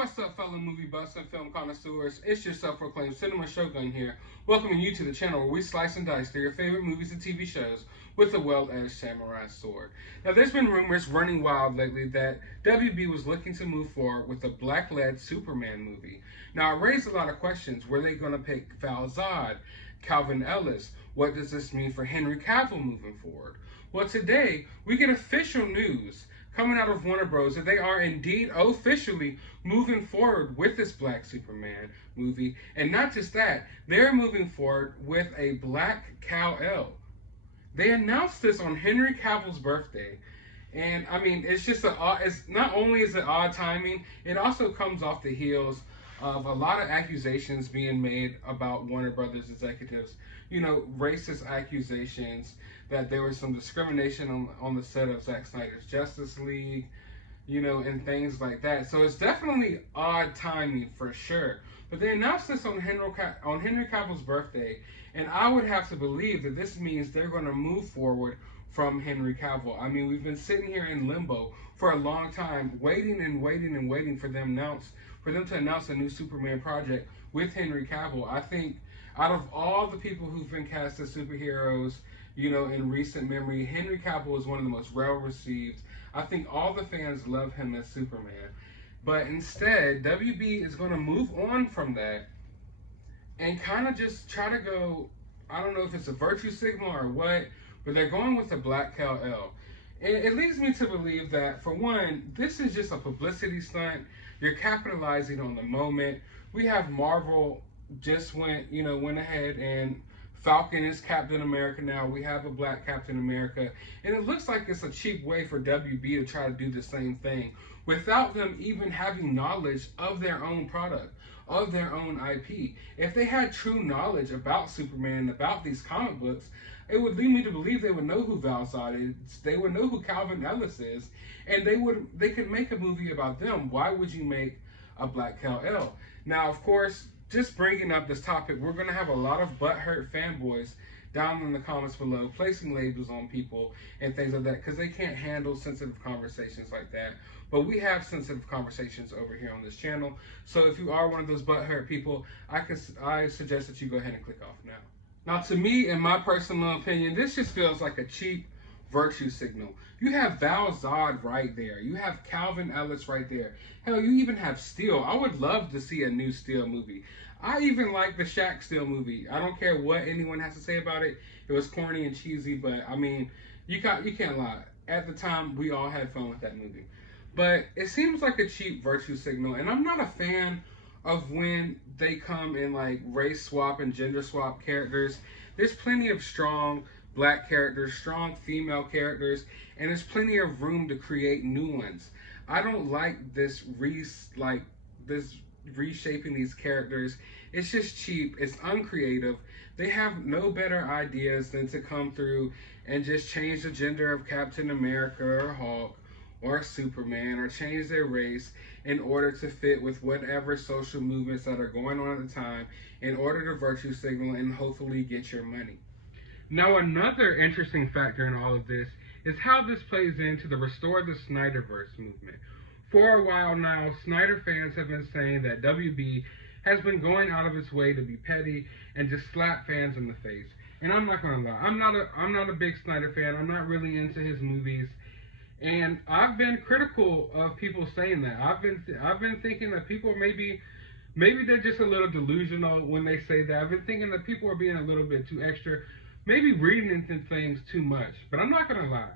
What's up, fellow movie buffs and film connoisseurs? It's your self-proclaimed Cinema Shogun here, welcoming you to the channel where we slice and dice through your favorite movies and TV shows with a well-edged samurai sword. Now, there's been rumors running wild lately that WB was looking to move forward with a Black Kal-El Superman movie. Now, it raised a lot of questions. Were they going to pick val-zod, Calvin Ellis? What does this mean for Henry Cavill moving forward? Well, today, we get official news coming out of Warner Bros. That they are indeed officially moving forward with this Black Superman movie. And not just that, they're moving forward with a Black Kal-El. They announced this on Henry Cavill's birthday. And I mean, it's just it's not only is it odd timing, it also comes off the heels of a lot of accusations being made about Warner Brothers executives. You know, racist accusations that there was some discrimination on the set of Zack Snyder's Justice League, you know, and things like that. So it's definitely odd timing for sure. But they announced this on Henry Cavill's birthday, and I would have to believe that this means they're going to move forward from Henry Cavill. I mean, we've been sitting here in limbo for a long time, waiting and waiting and waiting for them to announce a new Superman project with Henry Cavill. I think out of all the people who've been cast as superheroes, you know, in recent memory, Henry Cavill is one of the most well received. I think all the fans love him as Superman. But instead, WB is going to move on from that and kind of just try to go, I don't know if it's a virtue signal or what, but they're going with the Black Kal-El. And it leads me to believe that, for one, this is just a publicity stunt. You're capitalizing on the moment. We have Marvel just went ahead and Falcon is Captain America now. We have a Black Captain America. And it looks like it's a cheap way for WB to try to do the same thing without them even having knowledge of their own product, of their own IP. If they had true knowledge about Superman, about these comic books, it would lead me to believe they would know who val-zod is, they would know who Calvin Ellis is, and they could make a movie about them. Why would you make a Black Kal-El? Now, of course, just bringing up this topic, we're going to have a lot of butthurt fanboys down in the comments below placing labels on people and things like that because they can't handle sensitive conversations like that. But we have sensitive conversations over here on this channel. So if you are one of those butthurt people, I suggest that you go ahead and click off now. Now, to me, in my personal opinion, this just feels like a cheap virtue signal. You have val-zod right there. You have Calvin Ellis right there. Hell, you even have Steel. I would love to see a new Steel movie. I even like the Shaq Steel movie. I don't care what anyone has to say about it. It was corny and cheesy, but I mean, you can't lie. At the time, we all had fun with that movie. But it seems like a cheap virtue signal, and I'm not a fan of when they come in like race swap and gender swap characters. There's plenty of strong Black characters, strong female characters, and there's plenty of room to create new ones. I don't like this reshaping these characters. It's just cheap. It's uncreative. They have no better ideas than to come through and just change the gender of Captain America or Hulk or Superman, or change their race in order to fit with whatever social movements that are going on at the time in order to virtue signal and hopefully get your money. Now, another interesting factor in all of this is how this plays into the Restore the Snyderverse movement. For a while now, Snyder fans have been saying that WB has been going out of its way to be petty and just slap fans in the face. And I'm not going to lie, I'm not a big Snyder fan. I'm not really into his movies. And I've been critical of people saying that. I've been thinking that people maybe they're just a little delusional when they say that. I've been thinking that people are being a little bit too extra, maybe reading into things too much. But I'm not gonna lie,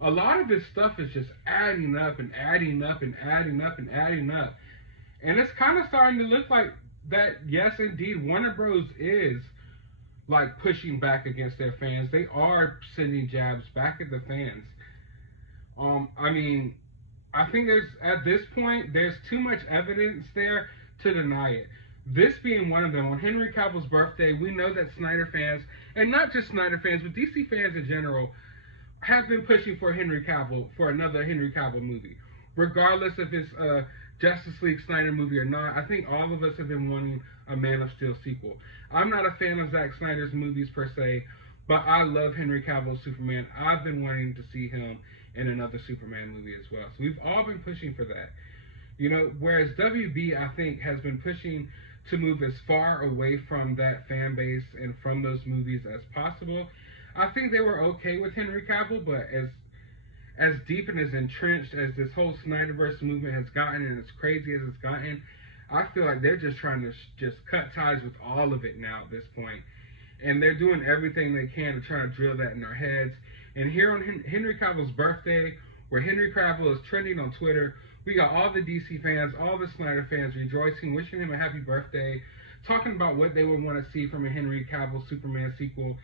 a lot of this stuff is just adding up and adding up and adding up and adding up, and it's kind of starting to look like that. Yes, indeed, Warner Bros. Is like pushing back against their fans. They are sending jabs back at the fans. I mean, I think at this point, there's too much evidence there to deny it. This being one of them, on Henry Cavill's birthday, we know that Snyder fans, and not just Snyder fans, but DC fans in general, have been pushing for another Henry Cavill movie. Regardless if it's a Justice League Snyder movie or not, I think all of us have been wanting a Man of Steel sequel. I'm not a fan of Zack Snyder's movies per se, but I love Henry Cavill's Superman. I've been wanting to see him in another Superman movie as well. So we've all been pushing for that. You know, whereas WB, I think, has been pushing to move as far away from that fan base and from those movies as possible. I think they were okay with Henry Cavill, but as deep and as entrenched as this whole Snyderverse movement has gotten, and as crazy as it's gotten, I feel like they're just trying to just cut ties with all of it now at this point. And they're doing everything they can to try to drill that in our heads. And here on Henry Cavill's birthday, where Henry Cavill is trending on Twitter, we got all the DC fans, all the Snyder fans rejoicing, wishing him a happy birthday, talking about what they would want to see from a Henry Cavill Superman sequel.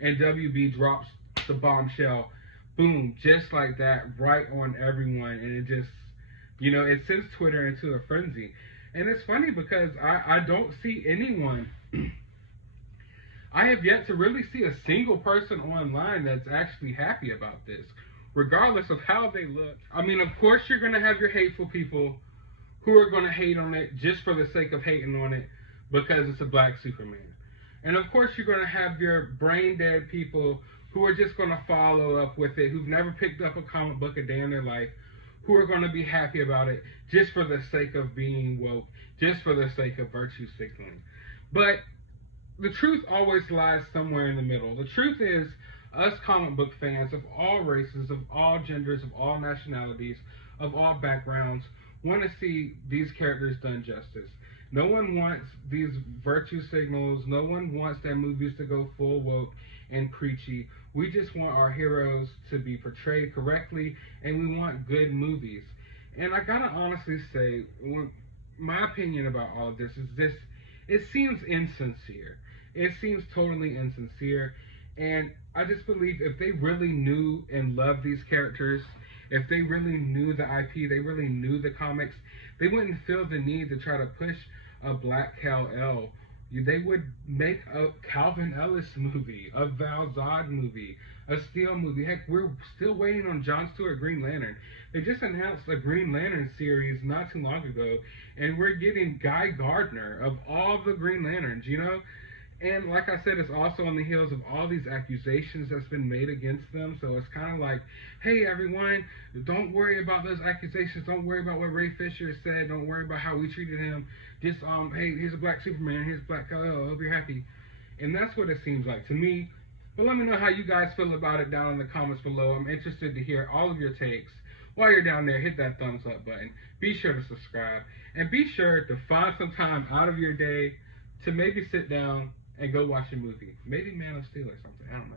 And WB drops the bombshell, boom, just like that, right on everyone. And it just, you know, it sends Twitter into a frenzy. And it's funny because I don't see anyone. I have yet to really see a single person online that's actually happy about this, regardless of how they look. I mean, of course, you're going to have your hateful people who are going to hate on it just for the sake of hating on it because it's a black Superman. And of course, you're going to have your brain dead people who are just going to follow up with it, who've never picked up a comic book a day in their life, who are going to be happy about it just for the sake of being woke, just for the sake of virtue signaling. But the truth always lies somewhere in the middle. The truth is, us comic book fans of all races, of all genders, of all nationalities, of all backgrounds, want to see these characters done justice. No one wants these virtue signals. No one wants their movies to go full woke and preachy. We just want our heroes to be portrayed correctly, and we want good movies. And I gotta honestly say, my opinion about all of this is this: it seems insincere. It seems totally insincere. And I just believe if they really knew and loved these characters, if they really knew the IP, they really knew the comics, they wouldn't feel the need to try to push a Black Kal-El. They would make a Calvin Ellis movie, a val-zod movie, a Steel movie. Heck, we're still waiting on Jon Stewart Green Lantern. They just announced a Green Lantern series not too long ago, and we're getting Guy Gardner of all the Green Lanterns, you know? And like I said, it's also on the heels of all these accusations that's been made against them. So it's kind of like, hey, everyone, don't worry about those accusations. Don't worry about what Ray Fisher said. Don't worry about how we treated him. Just, hey, here's a black Superman. Here's Black Kal-El. I hope you're happy. And that's what it seems like to me. But let me know how you guys feel about it down in the comments below. I'm interested to hear all of your takes. While you're down there, hit that thumbs up button. Be sure to subscribe. And be sure to find some time out of your day to maybe sit down and go watch a movie. Maybe Man of Steel or something. I don't know.